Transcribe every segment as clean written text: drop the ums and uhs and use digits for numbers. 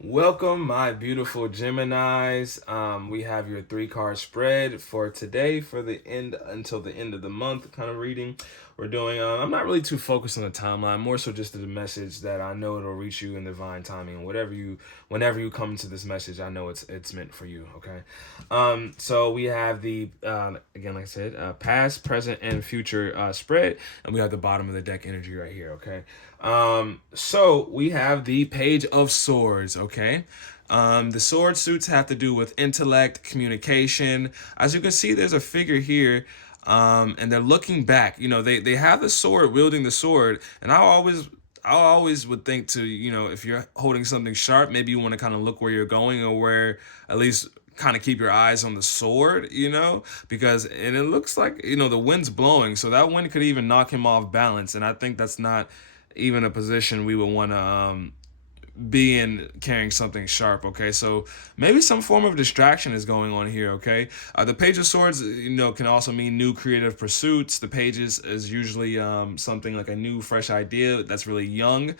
Welcome, my beautiful Geminis. We have your three card spread for today for the end until the end of the month kind of reading. We're doing, I'm not really too focused on the timeline, more so just the message that I know it'll reach you in divine timing. Whenever you come to this message, I know it's meant for you. Okay. So we have the, again, like I said, past, present, and future spread, and we have the bottom of the deck energy right here. Okay. So we have the Page of Swords, okay? The sword suits have to do with intellect, communication. As you can see, there's a figure here, and they're looking back. They have the sword, wielding the sword, and I always would think to, if you're holding something sharp, maybe you want to kind of look where you're going or where at least kind of keep your eyes on the sword, because and it looks like, the wind's blowing, so that wind could even knock him off balance, and I think that's not even a position we would want to be in carrying something sharp. Okay, so maybe some form of distraction is going on here. Okay, the Page of Swords, can also mean new creative pursuits. The pages is usually something like a new fresh idea that's really young. It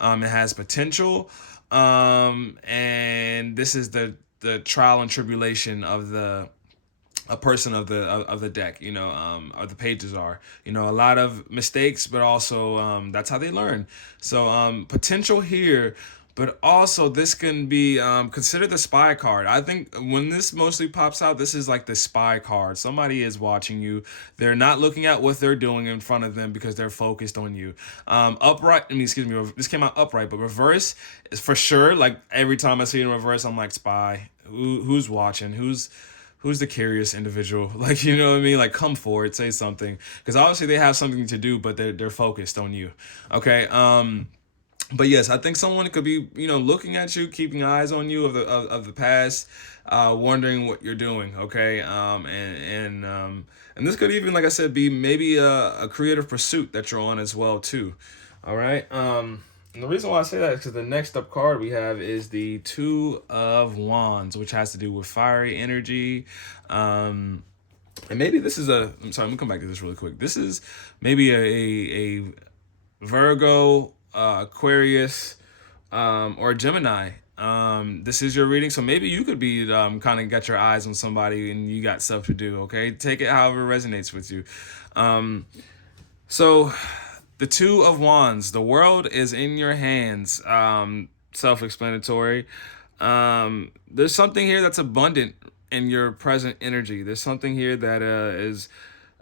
has potential, and this is the trial and tribulation of the a person of the deck, or the pages are, a lot of mistakes, but also that's how they learn. So potential here, but also this can be considered the spy card. I think when this mostly pops out, this is like the spy card. Somebody is watching you. They're not looking at what they're doing in front of them because they're focused on you. Upright, excuse me, this came out upright, but reverse is for sure. Like every time I see it in reverse, I'm like, spy. Who's watching? Who's the curious individual? Like, you know what I mean? Like, come forward, say something, because obviously they have something to do, but they're focused on you. Okay. But yes, I think someone could be, looking at you, keeping eyes on you of the past, wondering what you're doing. Okay. And this could even, like I said, be maybe a creative pursuit that you're on as well too. All right. And the reason why I say that is because the next up card we have is the Two of Wands, which has to do with fiery energy. And maybe this is I'm sorry, let me come back to this really quick. This is maybe a Virgo, Aquarius, or a Gemini. This is your reading, so maybe you could be kind of got your eyes on somebody and you got stuff to do. Okay, take it however resonates with you. So the Two of Wands, the world is in your hands. Self-explanatory. There's something here that's abundant in your present energy. There's something here that is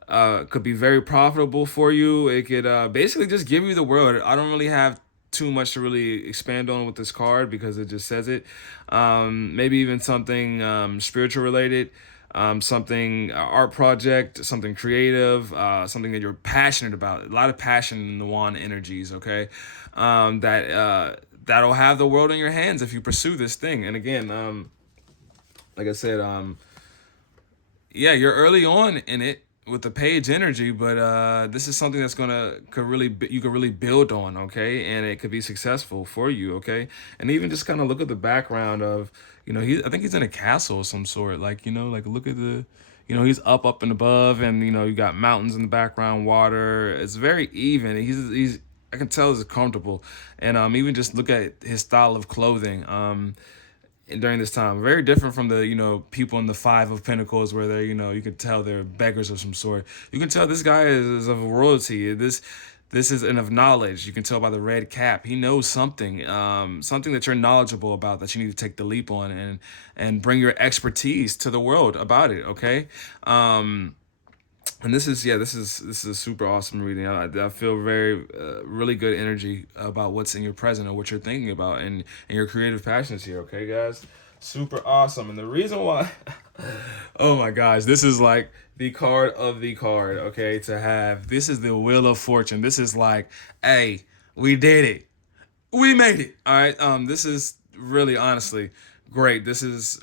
could be very profitable for you. It could basically just give you the world. I don't really have too much to really expand on with this card because it just says it. Maybe even something spiritual related, something art project, something creative, something that you're passionate about. A lot of passion in the wand energies. Okay, that'll have the world in your hands if you pursue this thing. And again, like I said, yeah, you're early on in it with the page energy, but this is something that's you could really build on, okay, and it could be successful for you, okay, and even just kind of look at the background of, I think he's in a castle of some sort, like, like look at the, he's up and above, and you got mountains in the background, water. It's very even. He's I can tell he's comfortable, and even just look at his style of clothing. During this time, very different from the people in the Five of Pentacles, where they're, you could tell they're beggars of some sort. You can tell this guy is of royalty. This is an of knowledge. You can tell by the red cap. He knows something, something that you're knowledgeable about, that you need to take the leap on and bring your expertise to the world about it. Okay. And this is a super awesome reading. I feel very really good energy about what's in your present or what you're thinking about, and your creative passions here. Okay, guys, super awesome. And the reason why, oh my gosh, this is like the card of the card. Okay, to have, this is the Wheel of Fortune. This is like, hey, we did it, we made it. All right. This is really, honestly, great. This is,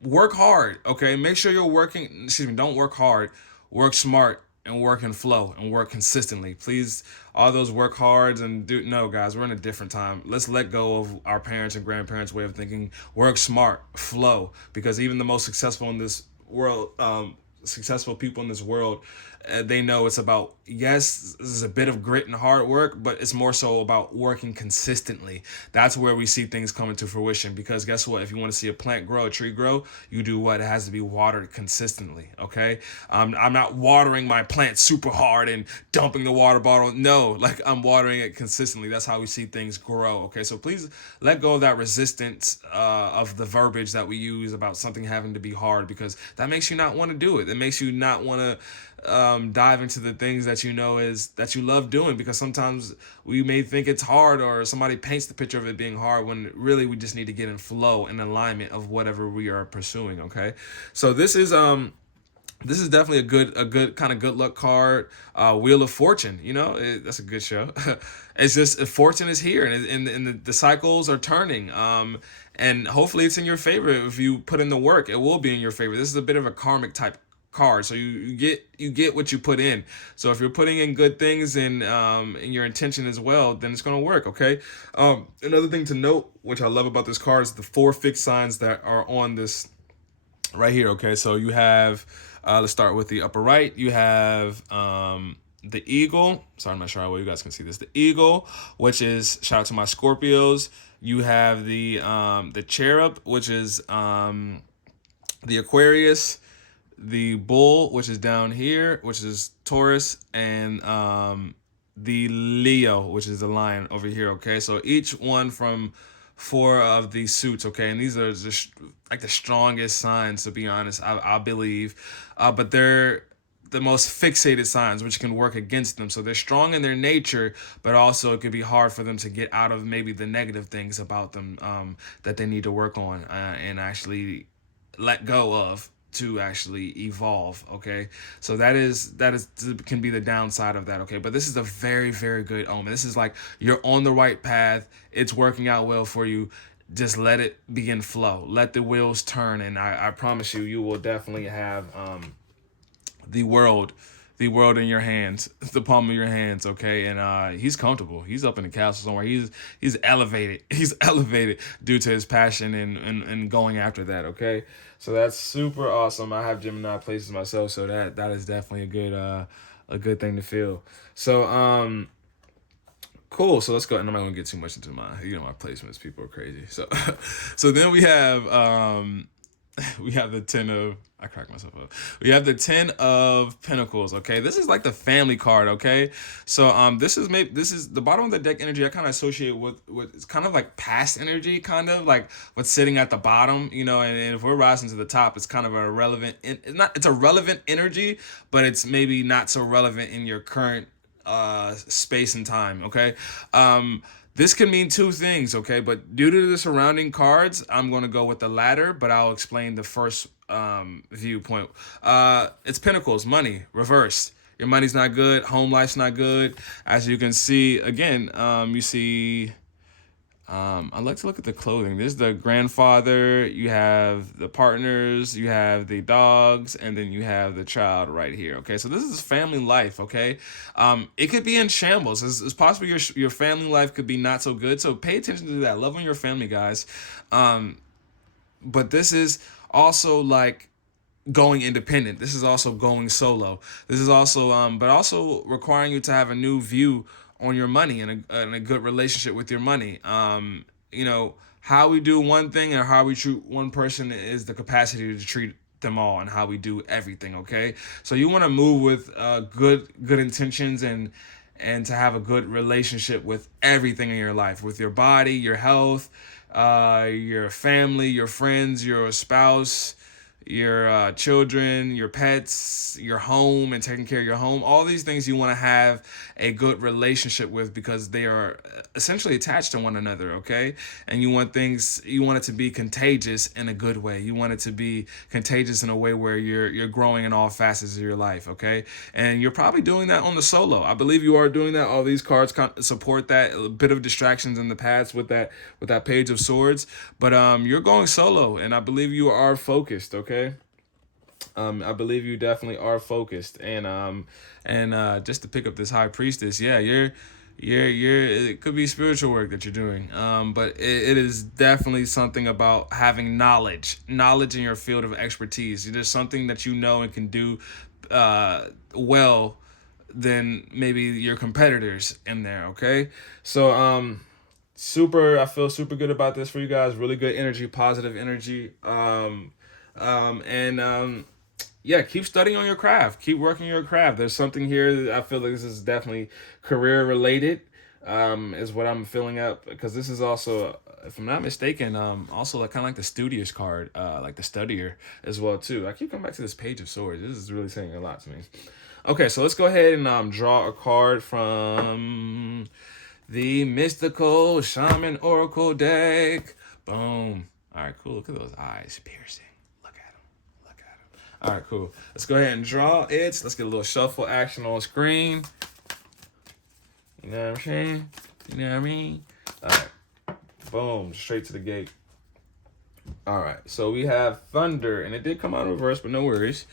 work hard. Okay, make sure you're working. Excuse me, don't work hard, work smart, and work in flow, and work consistently, please. All those work hards and do, no, guys, we're in a different time. Let's let go of our parents and grandparents way of thinking. Work smart, flow, because even the most successful in this world, successful people in this world, they know it's about, yes, this is a bit of grit and hard work, but it's more so about working consistently. That's where we see things coming to fruition, because guess what? If you want to see a plant grow, a tree grow, you do what? It has to be watered consistently, okay? I'm not watering my plant super hard and dumping the water bottle. No, like, I'm watering it consistently. That's how we see things grow, okay? So please let go of that resistance of the verbiage that we use about something having to be hard, because that makes you not want to do it. It makes you not want to dive into the things that you know is that you love doing, because sometimes we may think it's hard, or somebody paints the picture of it being hard, when really we just need to get in flow and alignment of whatever we are pursuing. Okay, so this is definitely a good kind of good luck card. Wheel of Fortune, that's a good show. It's just, fortune is here, and the cycles are turning. And hopefully it's in your favor. If you put in the work, it will be in your favor. This is a bit of a karmic type card, so you get what you put in. So if you're putting in good things and in your intention as well, then it's going to work. Okay. Another thing to note, which I love about this card, is the 4 fixed signs that are on this right here. Okay, so you have, let's start with the upper right. You have the eagle. Sorry, I'm not sure how well you guys can see this. The eagle, which is, shout out to my Scorpios. You have the cherub, which is the Aquarius. The bull, which is down here, which is Taurus, and the Leo, which is the lion over here. Okay, so each one from 4 of these suits. Okay, and these are just like the strongest signs, to be honest, I believe, but they're the most fixated signs, which can work against them. So they're strong in their nature, but also it could be hard for them to get out of maybe the negative things about them that they need to work on and actually let go of, to actually evolve. Okay, so that is can be the downside of that. Okay, but this is a very, very good omen. This is like, you're on the right path, it's working out well for you. Just let it begin flow, let the wheels turn, and I promise you will definitely have the world in your hands, the palm of your hands. Okay, and he's comfortable, he's up in the castle somewhere, he's elevated, due to his passion and going after that. Okay, so that's super awesome. I have Gemini places myself, so that is definitely a good thing to feel. So cool. So let's go. And I'm not gonna get too much into my placements. People are crazy. So so then we have the 10 of, I cracked myself up. We have the 10 of Pentacles. Okay, this is like the family card. Okay, so this is the bottom of the deck energy. I kind of associate with it's kind of like past energy, kind of like what's sitting at the bottom. And if we're rising to the top, it's kind of a relevant. It's a relevant energy, but it's maybe not so relevant in your current space and time. Okay, this can mean 2 things. Okay, but due to the surrounding cards, I'm going to go with the latter, but I'll explain the first viewpoint. It's Pentacles, money reversed. Your money's not good, home life's not good. As you can see, again, you see, I like to look at the clothing. There's the grandfather, you have the partners, you have the dogs, and then you have the child right here. Okay, so this is family life. Okay, it could be in shambles. It's possible your family life could be not so good. So pay attention to that. Love on your family, guys. But this is also like going independent. This is also going solo. This is also but also requiring you to have a new view on your money and a good relationship with your money. How we do one thing and how we treat one person is the capacity to treat them all, and how we do everything. Okay, so you want to move with good intentions and to have a good relationship with everything in your life, with your body, your health, your family, your friends, your spouse, your children, your pets, your home, and taking care of your home. All these things you want to have a good relationship with, because they are essentially attached to one another. Okay, and you want it to be contagious in a good way. You want it to be contagious in a way where you're growing in all facets of your life. Okay, and you're probably doing that on the solo. I believe you are doing that. All these cards support that. A bit of distractions in the past with that Page of Swords, but you're going solo, and I believe you are focused. Okay, I believe you definitely are focused, and just to pick up this High Priestess, yeah, it could be spiritual work that you're doing, but it is definitely something about having knowledge in your field of expertise. It is something that you know and can do well than maybe your competitors in there. Okay, so I feel super good about this for you guys. Really good energy, positive energy. And yeah, keep studying on your craft. Keep working your craft. There's something here that I feel like this is definitely career related. Is what I'm filling up, because this is also, if I'm not mistaken, also like kind of like the studious card, like the studier as well too. I keep coming back to this page of swords. This is really saying a lot to me. Okay, so let's go ahead and draw a card from the Mystical Shaman Oracle deck. Boom. All right, cool. Look at those eyes, piercing. Look at them. Look at them. All right, cool. Let's go ahead and draw it. Let's get a little shuffle action on screen. You know what I'm saying? You know what I mean? All right. Boom. Straight to the gate. All right. So we have Thunder, and it did come out in reverse, but no worries.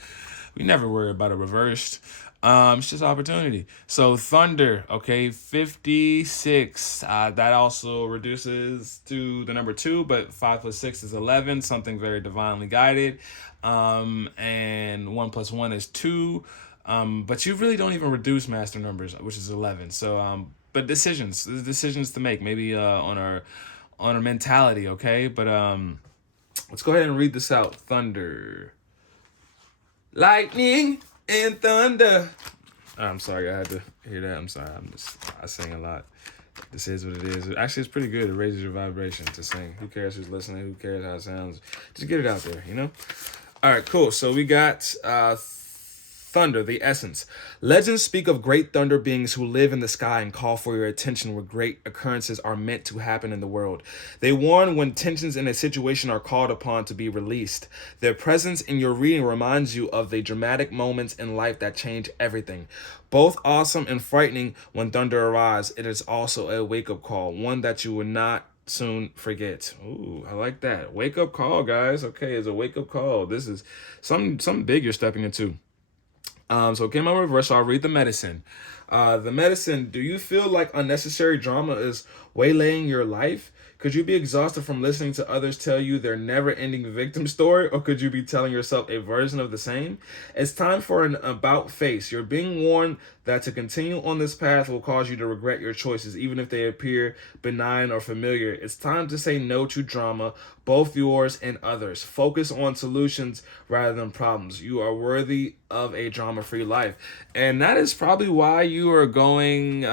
We never worry about a reversed. It's just opportunity. So Thunder, okay, 56. That also reduces to the number 2, but 5 plus 6 is 11. Something very divinely guided. And 1 plus 1 is 2. But you really don't even reduce master numbers, which is 11. So, but decisions to make, maybe on our mentality, okay. But let's go ahead and read this out. Thunder. Lightning and thunder. I'm sorry, I had to hear that. I'm sorry. I sing a lot. This is what it is. Actually, it's pretty good. It raises your vibration to sing. Who cares who's listening? Who cares how it sounds? Just get it out there, you know? All right, cool. So we got Thunder, the essence. Legends speak of great thunder beings who live in the sky and call for your attention where great occurrences are meant to happen in the world. They warn when tensions in a situation are called upon to be released. Their presence in your reading reminds you of the dramatic moments in life that change everything. Both awesome and frightening when thunder arrives, it is also a wake-up call, one that you will not soon forget. Ooh, I like that. Wake up call, guys. Okay, it's a wake up call. This is something big you're stepping into. So it came out in reverse, so I'll read the medicine. The medicine, do you feel like unnecessary drama is waylaying your life? Could you be exhausted from listening to others tell you their never-ending victim story, or could you be telling yourself a version of the same? It's time for an about face. You're being warned that to continue on this path will cause you to regret your choices, even if they appear benign or familiar. It's time to say no to drama, both yours and others. Focus on solutions rather than problems. You are worthy of a drama-free life. And that is probably why you are going,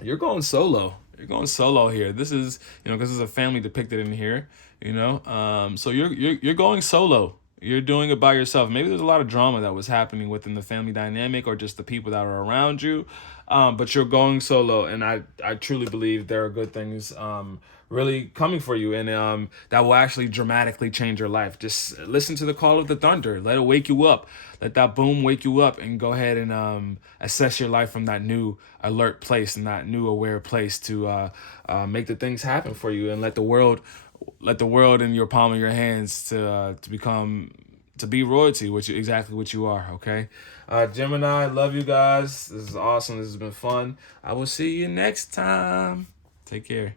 you're going solo. You're going solo here. This is, because there's a family depicted in here, so you're going solo. You're doing it by yourself. Maybe there's a lot of drama that was happening within the family dynamic or just the people that are around you. But you're going solo, and I truly believe there are good things really coming for you, and that will actually dramatically change your life. Just listen to the call of the thunder. Let it wake you up. Let that boom wake you up, and go ahead and assess your life from that new alert place and that new aware place to make the things happen for you, and let the world in your palm of your hands to be royalty, exactly what you are. Okay, Gemini, love you guys. This is awesome. This has been fun. I will see you next time. Take care.